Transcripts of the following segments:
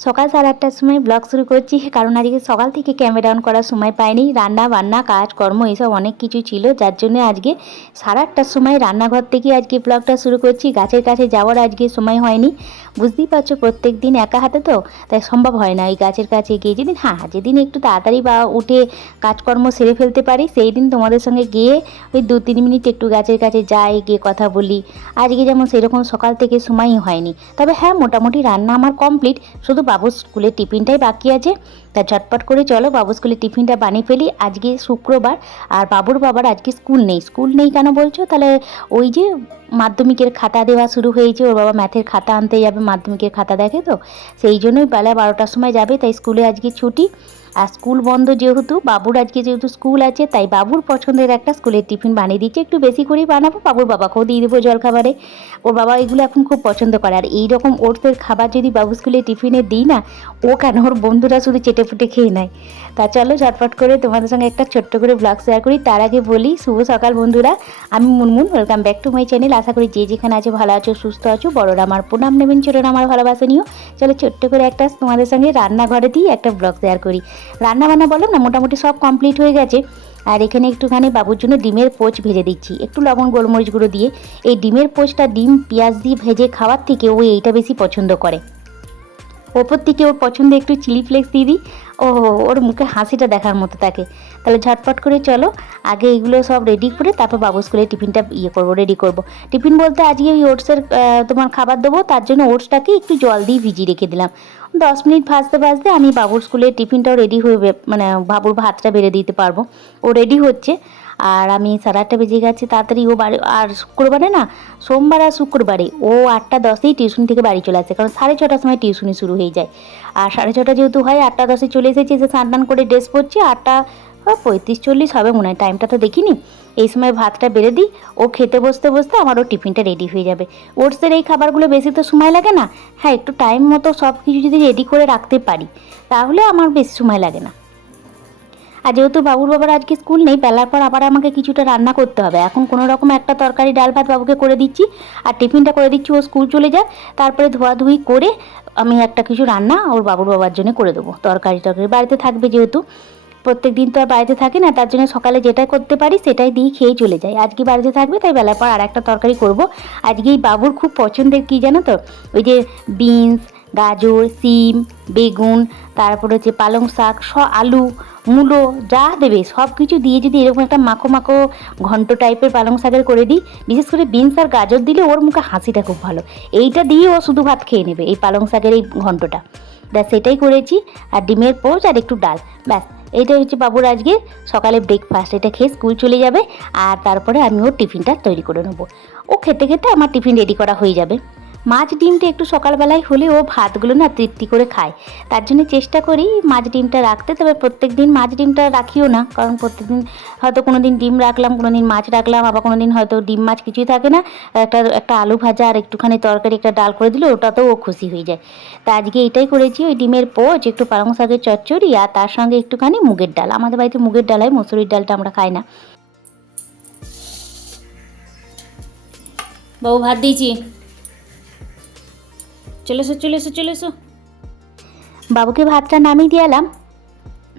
সকাল 8:30টার সময় ব্লগ শুরু করছি, কারণ আজকে সকাল থেকে ক্যামেরা অন করার সময় পাইনি। রান্না বান্না কাজকর্ম এসব অনেক কিছু ছিল, যার জন্য আজকে 8:30টার সময় রান্নাঘর থেকে আজকে ব্লগটা শুরু করছি। গাছের কাছে যাওয়ার আজকে সময় হয়নি, বুঝতেই পারছো প্রত্যেক দিন একা হাতে তো, তাই সম্ভব হয় না ওই গাছের কাছে গিয়ে। যেদিন একটু তাড়াতাড়ি বা উঠে কাজকর্ম সেরে ফেলতে পারি, সেই দিন তোমাদের সঙ্গে গিয়ে ওই 2-3 মিনিট একটু গাছের কাছে যাই, গিয়ে কথা বলি। আজকে যেমন সেরকম সকাল থেকে সময়ই হয়নি। তবে হ্যাঁ, মোটামুটি রান্না আমার কমপ্লিট, শুধু বাবুর স্কুলের টিফিনটাই বাকি আছে। তা ঝটপট করে চলো বাবুর স্কুলের টিফিনটা বানিয়ে ফেলি। আজকে শুক্রবার আর বাবুর বাবার আজকে স্কুল নেই কেন বলছো? তাহলে ওই যে মাধ্যমিকের খাতা দেওয়া শুরু হয়েছে, ওর বাবা ম্যাথের খাতা আনতে যাবে, মাধ্যমিকের খাতা দেখে তো, সেই জন্যই বেলা 12টার সময় যাবে, তাই স্কুলে আজকে ছুটি। আর স্কুল বন্ধ যেহেতু, বাবুর আজকে যেহেতু স্কুল আছে, তাই বাবুর পছন্দের একটা স্কুলের টিফিন বানিয়ে দিচ্ছে। একটু বেশি করেই বানাবো, বাবুর বাবাকেও দিয়ে দেবো জলখাবারে। ওর বাবা এগুলো এখন খুব পছন্দ করে। আর এইরকম ওটসের খাবার যদি বাবু স্কুলে টিফিনে দিই না, ও কেন, ওর বন্ধুরা শুধু চেটে ফুটে খেয়ে নেয়। তা চলো ঝটপট করে তোমাদের সঙ্গে একটা ছোট্ট করে ব্লগ শেয়ার করি। তার আগে বলি শুভ সকাল বন্ধুরা, আমি Munmun, welcome back to my channel. আশা করি যে যেখানে আছো ভালো আছো, সুস্থ আছো। বড়রা আমার প্রণাম নেবেন, ছোটরা আমার ভালোবাসা নিও। চলো ছোট্ট করে একটা তোমাদের সঙ্গে রান্নাঘরে দিয়ে একটা ব্লগ শেয়ার করি। রান্না বান্না বলো না, মোটামুটি সব কমপ্লিট হয়ে গেছে। আর এখানে একটুখানি বাবুর জন্য ডিমের পোচ ভেজে দিচ্ছি, একটু লবণ গোলমরিচ গুঁড়ো দিয়ে। এই ডিমের পোচটা ডিম পেঁয়াজ দিয়ে ভেজে খাওয়ার থেকে ও এইটা বেশি পছন্দ করে। ওপর থেকে ওর পছন্দে একটু চিলি ফ্লেক্স দিয়ে দিই। ও, ওর মুখে হাসিটা দেখার মতো থাকে। তাহলে ঝটপট করে চলো আগে এগুলো সব রেডি করে তারপর বাবু স্কুলে টিফিনটা রেডি করব। টিফিন বলতে আজকে ওই ওটসের তোমার খাবার দেবো, তার জন্য ওটসটাকে একটু জল দিয়ে ভিজিয়ে রেখে দিলাম। 10 মিনিট ভাজতে ভাজতে আমি বাবুর স্কুলের টিফিনটাও রেডি হয়ে, মানে বাবুর ভাতটা বেড়ে দিতে পারবো। ও রেডি হচ্ছে। আর আমি 8:30 বেজে গেছে, তাড়াতাড়ি ও বাড়ি। আর শুক্রবারে না, সোমবার আর শুক্রবারে ও 8টা 10-এই টিউশন থেকে বাড়ি চলে আসে, কারণ 6:30টার সময় টিউশনি শুরু হয়ে যায়। আর 6:30 যেহেতু হয়, 8টা 10-এ চলে এসেছে, এসে স্নান টান করে ড্রেস পরছি। 8টা 35-40 হবে মনে হয়, টাইমটা তো দেখিনি। এই সময় ভাতটা বেড়ে দিই, ও খেতে বসতে বসতে আমার ও টিফিনটা রেডি হয়ে যাবে। ওটসের এই খাবারগুলো বেশি তো সময় লাগে না। হ্যাঁ, একটু টাইম মতো সব কিছু যদি রেডি করে রাখতে পারি, তাহলে আমার বেশি সময় লাগে না। আর যেহেতু বাবুর বাবার আজকে স্কুল নেই, বেলার পর আবার আমাকে কিছুটা রান্না করতে হবে। এখন কোনো রকম একটা তরকারি ডাল ভাত বাবুকে করে দিচ্ছি, আর টিফিনটা করে দিচ্ছি, ও স্কুল চলে যায়। তারপরে ধোয়াধুয়ি করে আমি একটা কিছু রান্না ওর বাবুর বাবার জন্য করে দেবো। তরকারি বাড়িতে থাকবে যেহেতু, প্রত্যেক দিন তো আর বাড়িতে থাকে না, তার জন্য সকালে যেটা করতে পারি সেটাই দিয়ে খেয়ে চলে যায়। আজকে বাড়িতে থাকবে, তাই বেলার পর আর একটা তরকারি করব। আজকে এই বাবুর খুব পছন্দের কী জানো তো, ওই যে বিনস, গাজর, সিম, বেগুন, তারপর হচ্ছে পালং শাক, আলু, মূলো, যা দেবে সব কিছু দিয়ে যদি এরকম একটা মাখো মাখো ঘন্ট টাইপের পালং শাকের করে দিই, বিশেষ করে বিনস আর গাজর দিলে ওর মুখে হাসিটা খুব ভালো। এইটা দিয়ে ও শুধু ভাত খেয়ে নেবে, এই পালং শাকের এই ঘন্টটা। ব্যাস সেটাই করেছি। আর ডিমের পোচ আর একটু ডাল, ব্যাস এইটা হচ্ছে বাবুর আজকে সকালে ব্রেকফাস্ট। এটা খেয়ে স্কুল চলে যাবে, আর তারপরে আমি ওর টিফিনটা তৈরি করে নেবো। ও খেতে খেতে আমার টিফিন রেডি করা হয়ে যাবে। মাছ ডিমটা একটু সকালবেলায় হলে ও ভাতগুলো না তৃপ্তি করে খায়, তার জন্য চেষ্টা করি মাছ ডিমটা রাখতে। তবে প্রত্যেক দিন মাছ ডিমটা রাখিও না, কারণ প্রত্যেক দিন হয়তো কোনো দিন ডিম রাখলাম, কোনো দিন মাছ রাখলাম, আবার কোনো দিন হয়তো ডিম মাছ কিছুই থাকে না। একটা আলু ভাজা আর একটুখানি তরকারি, একটা ডাল করে দিলে ওটাতেও ও খুশি হয়ে যায়। তা আজকে এটাই করেছি, ওই ডিমের পোচ, একটু পালং শাকের চচ্চড়ি, আর তার সঙ্গে একটুখানি মুগের ডাল। আমাদের বাড়িতে মুগের ডাল হয়, মসুরির ডালটা আমরা খাই না। বাবু ভাত দিয়েছি, চলে এসো। বাবুকে ভাতটা নামিয়ে দিয়ে এলাম।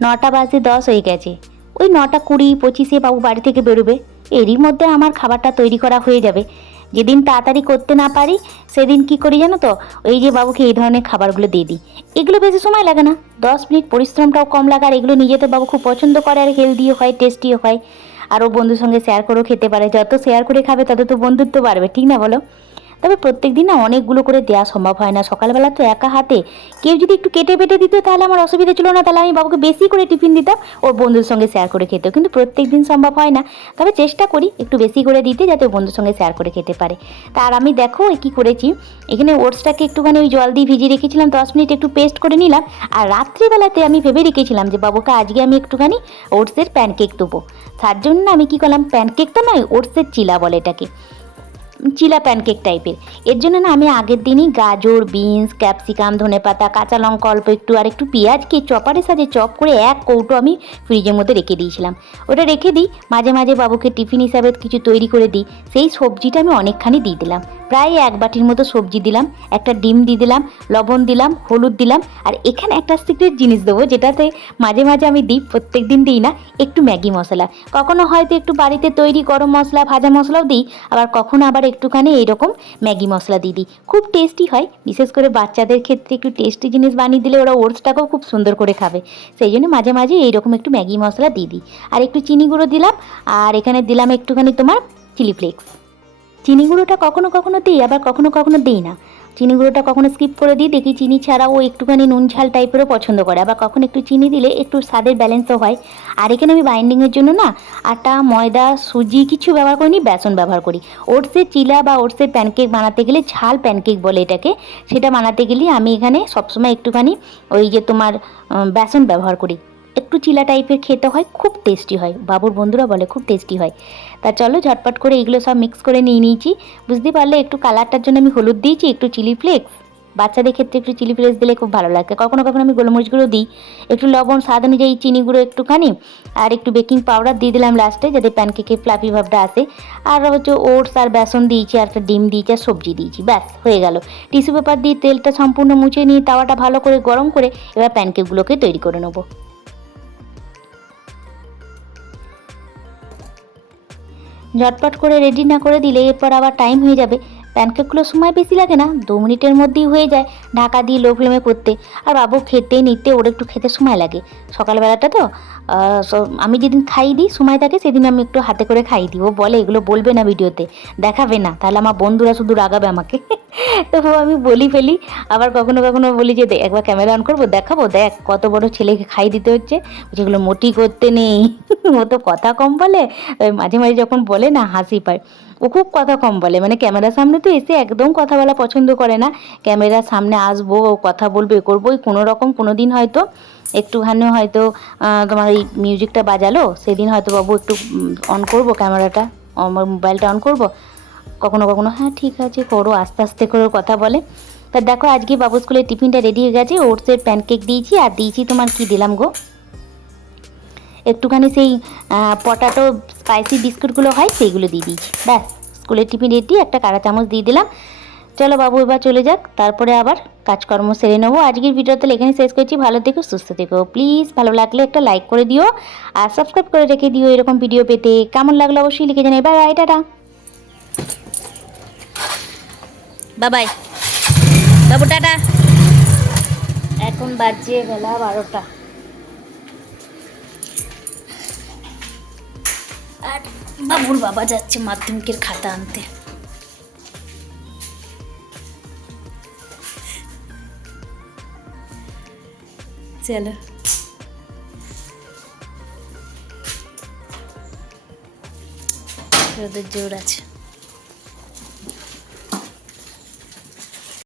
9:10 হয়ে গেছে। ওই 9:20-25-এ বাবু বাড়ি থেকে বেরোবে। এরই মধ্যে আমার খাবারটা তৈরি করা হয়ে যাবে। যেদিন তাড়াতাড়ি করতে না পারি, সেদিন কি করি জানো তো, এই যে বাবুকে এই ধরনের খাবারগুলো দিয়ে দিই। এগুলো বেশি সময় লাগে না, 10 মিনিট, পরিশ্রমটাও কম লাগে। আর এগুলো নিজেতে বাবু খুব পছন্দ করে, আর হেলদিও হয়, টেস্টিও হয়। আর ও বন্ধুর সঙ্গে শেয়ার করেও খেতে পারে। যত শেয়ার করে খাবে তত তো বন্ধুত্ব বাড়বে, ঠিক না বলো? তবে প্রত্যেক দিন না অনেকগুলো করে দেওয়া সম্ভব হয় না। সকালবেলা তো একা হাতে, কেউ যদি একটু কেটে বেটে দিত তাহলে আমার অসুবিধা ছিল না, তাহলে আমি বাবুকে বেশি করে টিফিন দিতাম, ওর বন্ধুর সঙ্গে শেয়ার করে খেতে। কিন্তু প্রত্যেক দিন সম্ভব হয় না, তবে চেষ্টা করি একটু বেশি করে দিতে, যাতে ওর বন্ধুর সঙ্গে শেয়ার করে খেতে পারে। তার আমি দেখো কী করেছি, এখানে ওটসটাকে একটুখানি ওই জল দিয়ে ভিজিয়ে রেখেছিলাম, 10 মিনিট একটু পেস্ট করে নিলাম। আর রাত্রিবেলাতে আমি ভেবে রেখেছিলাম যে বাবুকে আজকে আমি একটুখানি ওটসের প্যানকেক দেবো। তার জন্য আমি কী করলাম, প্যানকেক তো নয়, ওটসের চিলা বলে এটাকে, চিলা প্যানকেক টাইপের। এর জন্য না আমি আগের দিনই গাজর, বিনস, ক্যাপসিকাম, ধনেপাতা, কাঁচা লঙ্কা অল্প একটু, আর একটু পেঁয়াজকে চপারের সাথে চপ করে 1 কৌটো আমি ফ্রিজের মধ্যে রেখে দিয়েছিলাম। ওটা রেখে দিই, মাঝে মাঝে বাবুকে টিফিন হিসাবে কিছু তৈরি করে দিই। সেই সবজিটা আমি অনেকখানি দিয়ে দিলাম। প্রায় 1 বাটির মতো সবজি দিলাম, একটা ডিম দিয়ে দিলাম, লবণ দিলাম, হলুদ দিলাম। আর এখানে একটা সিক্রেট জিনিস দেবো, যেটাতে মাঝে মাঝে আমি দিই, প্রত্যেক দিন দিই না, একটু ম্যাগি মশলা। কখনো হয়তো একটু বাড়িতে তৈরি গরম মশলা, ভাজা মশলাও দিই, আবার কখনো আবার একটুখানি এইরকম ম্যাগি মশলা দিয়ে দিই। খুব টেস্টি হয়, বিশেষ করে বাচ্চাদের ক্ষেত্রে একটু টেস্টি জিনিস বানিয়ে দিলে ওরা ওটসটাকেও খুব সুন্দর করে খাবে। সেই জন্য মাঝে মাঝে এইরকম একটু ম্যাগি মশলা দিয়ে দিই। আর একটু চিনি গুঁড়ো দিলাম, আর এখানে দিলাম একটুখানি তোমার চিলি ফ্লেক্স। চিনি গুঁড়োটা কখনো কখনো দিই, আবার কখনো কখনো দিই না। চিনি গুঁড়োটা কখনো স্কিপ করে দিই, দেখি চিনি ছাড়াও একটুখানি নুন ঝাল টাইপেরও পছন্দ করে, আবার কখনো একটু চিনি দিলে একটু স্বাদের ব্যালেন্সও হয়। আর এখানে আমি বাইন্ডিংয়ের জন্য না আটা, ময়দা, সুজি কিছু ব্যবহার করিনি, বেসন ব্যবহার করি। ওটসের চিলা বা ওটসের প্যানকেক বানাতে গেলে, ঝাল প্যানকেক বলে এটাকে, সেটা বানাতে গেলে আমি এখানে সবসময় একটুখানি ওই যে তোমার বেসন ব্যবহার করি। একটু চিলা টাইপের খেতে হয়, খুব টেস্টি হয়, বাবুর বন্ধুরা বলে খুব টেস্টি হয়। তা চলো ঝটপট করে এগুলো সব মিক্স করে নিয়ে নিয়েছি। বুঝতে পারলে একটু কালারটার জন্য আমি হলুদ দিয়েছি, একটু চিলি ফ্লেক্স, বাচ্চাদের ক্ষেত্রে একটু চিলি ফ্লেক্স দিলে খুব ভালো লাগে। কখনো কখনো আমি গোলমরিচ গুঁড়ো দিই, একটু লবণ, স্বাদ অনুযায়ী চিনি গুঁড়ো একটুখানি, আর একটু বেকিং পাউডার দিয়ে দিলাম লাস্টে, যাতে প্যানকেকের ফ্লাফি ভাবটা আসে। আর হচ্ছে ওটস আর বেসন দিয়েছি, আর একটা ডিম দিয়েছি, আর সবজি দিয়েছি, ব্যাস হয়ে গেল। টিস্যু পেপার দিয়ে তেলটা সম্পূর্ণ মুছে নিয়ে তাওয়াটা ভালো করে গরম করে এবার প্যানকেকগুলোকে তৈরি করে নেবো। ঝটপট করে রেডি না করে দিলে এরপর আবার টাইম হয়ে যাবে। প্যানকেকগুলো সময় বেশি লাগে না, 2 মিনিটের মধ্যেই হয়ে যায় ঢাকা দিয়ে লো ফ্লেমে করতে। আর বাবু খেতে নিতে ওর একটু খেতে সময় লাগে, সকালবেলাটা তো। আমি যেদিন খাইয়ে দিই সময় থাকে, সেদিন আমি একটু হাতে করে খাইয়ে দিই। ও বলে এগুলো বলবে না ভিডিওতে, দেখাবে না, তাহলে আমার বন্ধুরা শুধু রাগাবে আমাকে। তবুও আমি বলি ফেলি। আবার কখনো কখনো বলি যে একবার ক্যামেরা অন করবো, দেখাবো, দেখ কত বড় ছেলেকে খাইয়ে দিতে হচ্ছে। যেগুলো মোটি করতে নেই। ও তো কথা কম বলে, মাঝে মাঝে যখন বলে না হাসি পায়। ও খুব কথা কম বলে, মানে ক্যামেরার সামনে তো এসে একদম কথা বলা পছন্দ করে না। ক্যামেরার সামনে আসবো, কথা বলবো, এ করবো, কোনো রকম কোনো দিন হয়তো একটুখানি হয়তো তোমার এই মিউজিকটা বাজালো, সেদিন হয়তো বাবু একটু অন করবো ক্যামেরাটা, আমার মোবাইলটা অন করবো। কখনো কখনো হ্যাঁ ঠিক আছে করো, আস্তে আস্তে করে কথা বলে। তা দেখো আজকে বাবু স্কুলের টিফিনটা রেডি হয়ে গেছে, ওটসের প্যানকেক দিয়েছি, আর দিয়েছি তোমার কি দিলাম গো, একটুখানি সেই পটাটো স্পাইসি বিস্কুটগুলো হয় সেইগুলো দিয়ে দিয়েছি, ব্যাস স্কুলের টিফিন রেডি। একটা কাঁটা চামচ দিয়ে দিলাম। চলো বাবু এবার চলে যাক, তারপরে আবার কাজকর্ম সেরে নেবো। আজকের ভিডিওটা এখানে শেষ করছি। ভালো থেকো, সুস্থ থেকো, প্লিজ ভালো লাগলে একটা লাইক করে দিও, আর সাবস্ক্রাইব করে রেখে দিও এরকম ভিডিও পেতে। কেমন লাগলো অবশ্যই লিখে জানাই। বাই বাই, টাটা, বাবাই বাবু, টাটা। এখন বাজে বেলা 12টা, আর বাবুর বাবা যাচ্ছে মাধ্যমিকের খাতা আনতে। চলো, রোদের জোর আছে।